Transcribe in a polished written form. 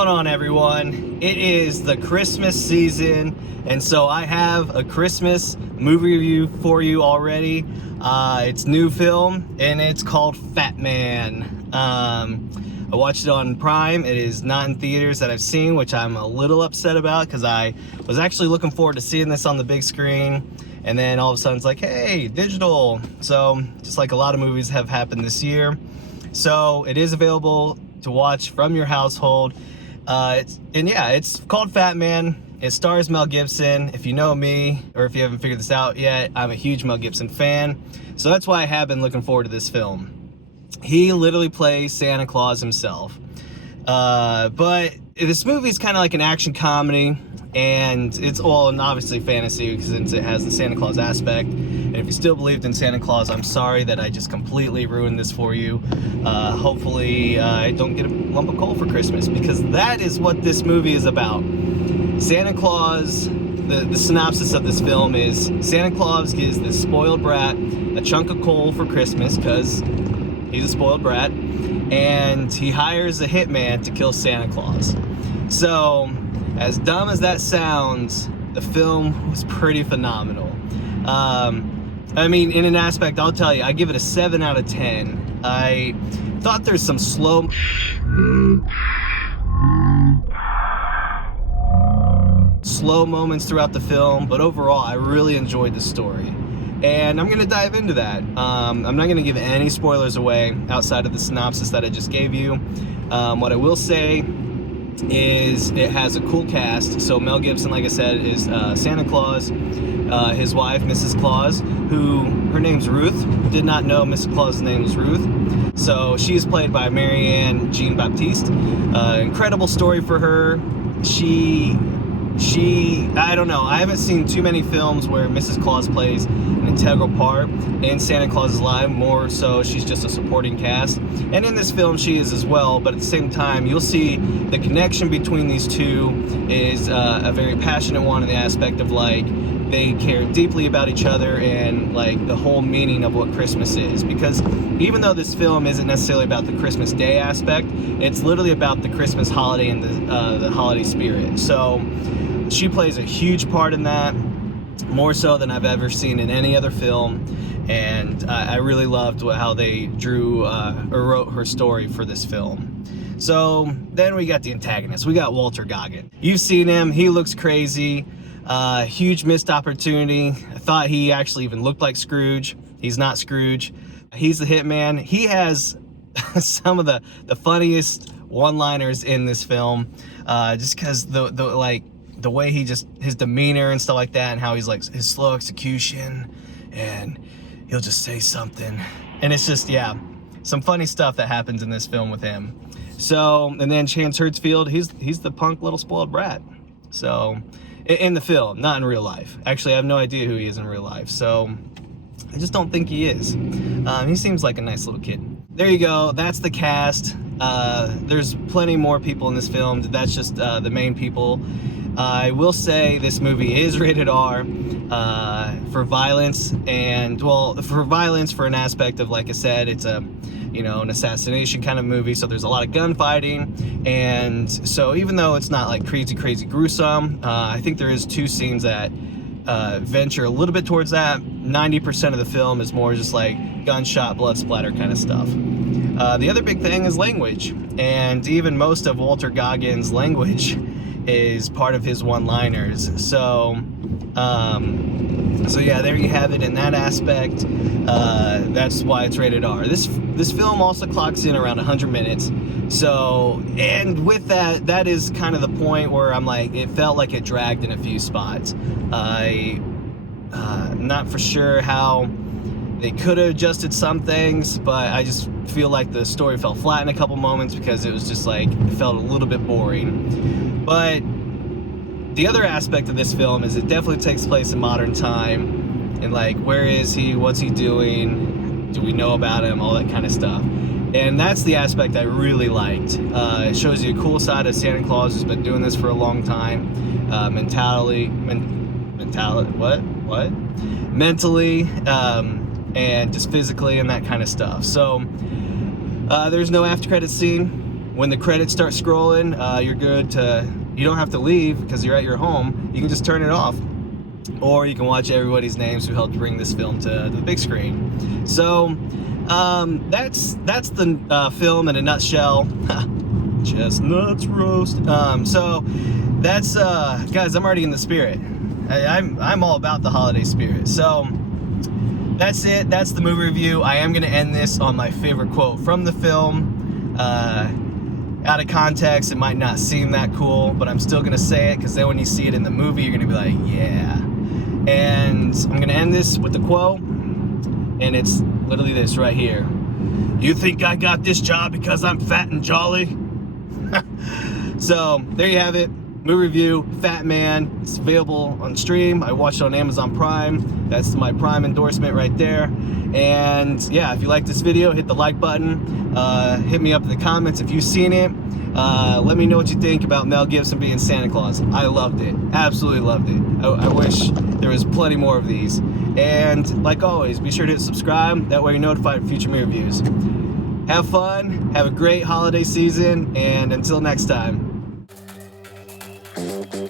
going on, everyone? It is the Christmas season, and so I have a Christmas movie review for you already. It's new film, and it's called Fatman. I watched it on Prime. It is not in theaters that I've seen, which I'm a little upset about because I was actually looking forward to seeing this on the big screen, and then all of a sudden it's like, hey, digital. So just like a lot of movies have happened this year. So it is available to watch from your household. It's called Fatman. It stars Mel Gibson. If you know me, or if you haven't figured this out yet, I'm a huge Mel Gibson fan. So that's why I have been looking forward to this film. He literally plays Santa Claus himself. But this movie is kind of like an action comedy, and it's all, and obviously fantasy, since it has the Santa Claus aspect. And if you still believed in Santa Claus, I'm sorry that I just completely ruined this for you. Hopefully I don't get a lump of coal for Christmas, because that is what this movie is about. Santa Claus, the synopsis of this film is Santa Claus gives this spoiled brat a chunk of coal for Christmas, because he's a spoiled brat, and he hires a hitman to kill Santa Claus. So, as dumb as that sounds, the film was pretty phenomenal. I mean, in an aspect, I'll tell you, I give it a 7 out of 10. I thought there's some slow moments throughout the film, but overall, I really enjoyed the story. And I'm going to dive into that. I'm not going to give any spoilers away outside of the synopsis that I just gave you. What I will say is it has a cool cast. So Mel Gibson, like I said, is Santa Claus. His wife, Mrs. Claus, who, her name's Ruth. Did not know Mrs. Claus's name was Ruth. So she is played by Marianne Jean-Baptiste. Incredible story for her. I don't know, I haven't seen too many films where Mrs. Claus plays an integral part in Santa Claus's life. More so, she's just a supporting cast. And in this film, she is as well, but at the same time, you'll see the connection between these two is a very passionate one in the aspect of, like, they care deeply about each other and, like, the whole meaning of what Christmas is. Because even though this film isn't necessarily about the Christmas Day aspect, it's literally about the Christmas holiday and the holiday spirit. So she plays a huge part in that, more so than I've ever seen in any other film. And I really loved how they drew or wrote her story for this film. So then we got the antagonist. We got Walter Goggins. You've seen him. He looks crazy. Huge missed opportunity. I thought he actually even looked like Scrooge. He's not Scrooge. He's the hitman. He has some of the funniest one-liners in this film, just because the way his demeanor and stuff like that, and how he's like his slow execution, and he'll just say something, and it's just, yeah, some funny stuff that happens in this film with him. So, and then Hurstfield, he's the punk little spoiled brat. So, in the film, not in real life. Actually, I have no idea who he is in real life. So, I just don't think he is. He seems like a nice little kid. There you go. That's the cast. There's plenty more people in this film. That's just the main people. I will say this movie is rated R for violence, and, well, for violence for an aspect of, like I said, it's an assassination kind of movie, so there's a lot of gunfighting. And so even though it's not like crazy gruesome, I think there is 2 scenes that venture a little bit towards that. 90% of the film is more just like gunshot, blood splatter kind of stuff. The other big thing is language, and even most of Walter Goggins' language is part of his one-liners. So yeah, there you have it in that aspect. That's why it's rated R. This film also clocks in around 100 minutes. So, and with that is kind of the point where I'm like, it felt like it dragged in a few spots. Not for sure how they could have adjusted some things, but I just feel like the story fell flat in a couple moments because it was just like, it felt a little bit boring. But the other aspect of this film is it definitely takes place in modern time, and like, where is he, what's he doing, do we know about him, all that kind of stuff. And that's the aspect I really liked. It shows you a cool side of Santa Claus, who's been doing this for a long time, mentally, and just physically and that kind of stuff. So there's no after credit scene. when the credits start scrolling, you're good to, you don't have to leave because you're at your home. You can just turn it off. Or you can watch everybody's names who helped bring this film to the big screen. So that's the film in a nutshell. Chestnuts roast. So that's guys, I'm already in the spirit. I'm all about the holiday spirit. So that's it. That's the movie review. I am going to end this on my favorite quote from the film. Out of context, it might not seem that cool, but I'm still going to say it, because then when you see it in the movie, you're going to be like, yeah. And I'm going to end this with the quote, and it's literally this right here. You think I got this job because I'm fat and jolly? So, there you have it. Movie review, Fatman. It's available on stream. I watched it on Amazon Prime. That's my Prime endorsement right there. And yeah, if you like this video, hit the like button. Hit me up in the comments if you've seen it. Let me know what you think about Mel Gibson being Santa Claus. I loved it. Absolutely loved it. I wish there was plenty more of these. And like always, be sure to hit subscribe. That way you're notified of future movie reviews. Have fun. Have a great holiday season. And until next time.